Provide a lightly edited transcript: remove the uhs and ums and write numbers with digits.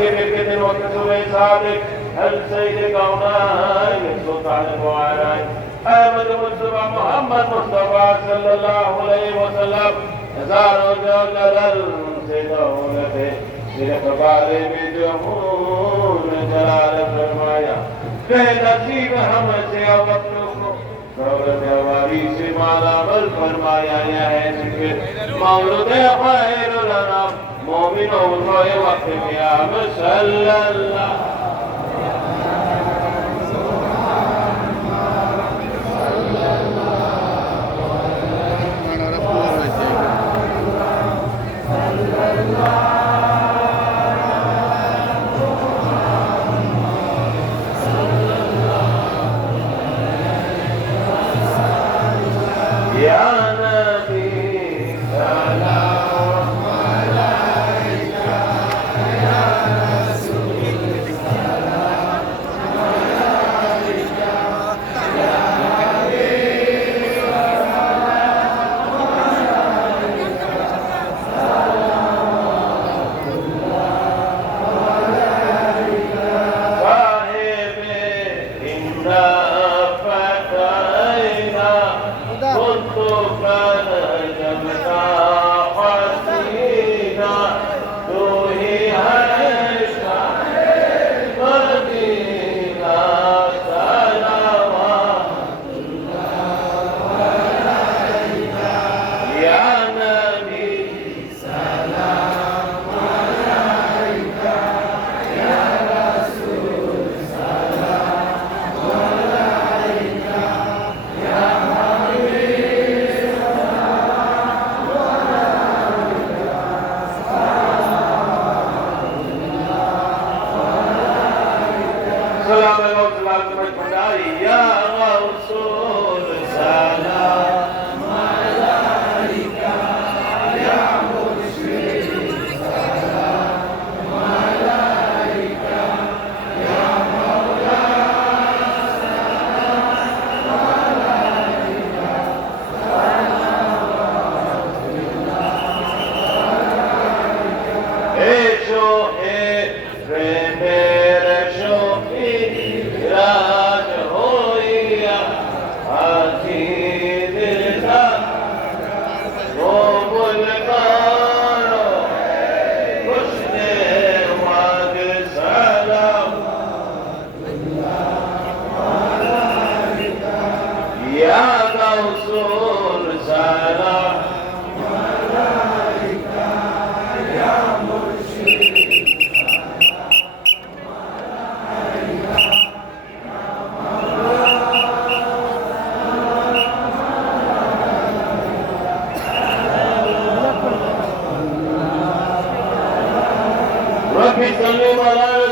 بركة وكسب صادق السيد الكونين سلطان الوعرين أحمد مصطفى محمد مصطفى صلى الله عليه وسلم हजारों जलल से दौलते सिर्फ बारे में जो हूँ जलाल फरमाया कह नसीब हमसे वक्तों को दौलत हमारी से मालामल फरमाया यह है जिक्र मौलूद खैरुल अनाम मोमिनों को वक्त क़याम सल्लल्लाहु या नबी सलाम अलैका या रसूल सलाम अलैका या हबीब सलाम अलैका साहिबे इंदा फतैना كنت كان جمتا حسينا توهي عشقا مدينة صلوات الله عليك يا نبي سلام عليك يا رسول سلام عليك يا سلام عليكم يا رسول سلام عليك يا مرشد سلام عليك يا مولانا سلام عليك जो है मेरे शोकी राज होइया हाथी दिलदा वो मुलकानो उसने वाद सलाम या गौसूल सलाम ربي صل على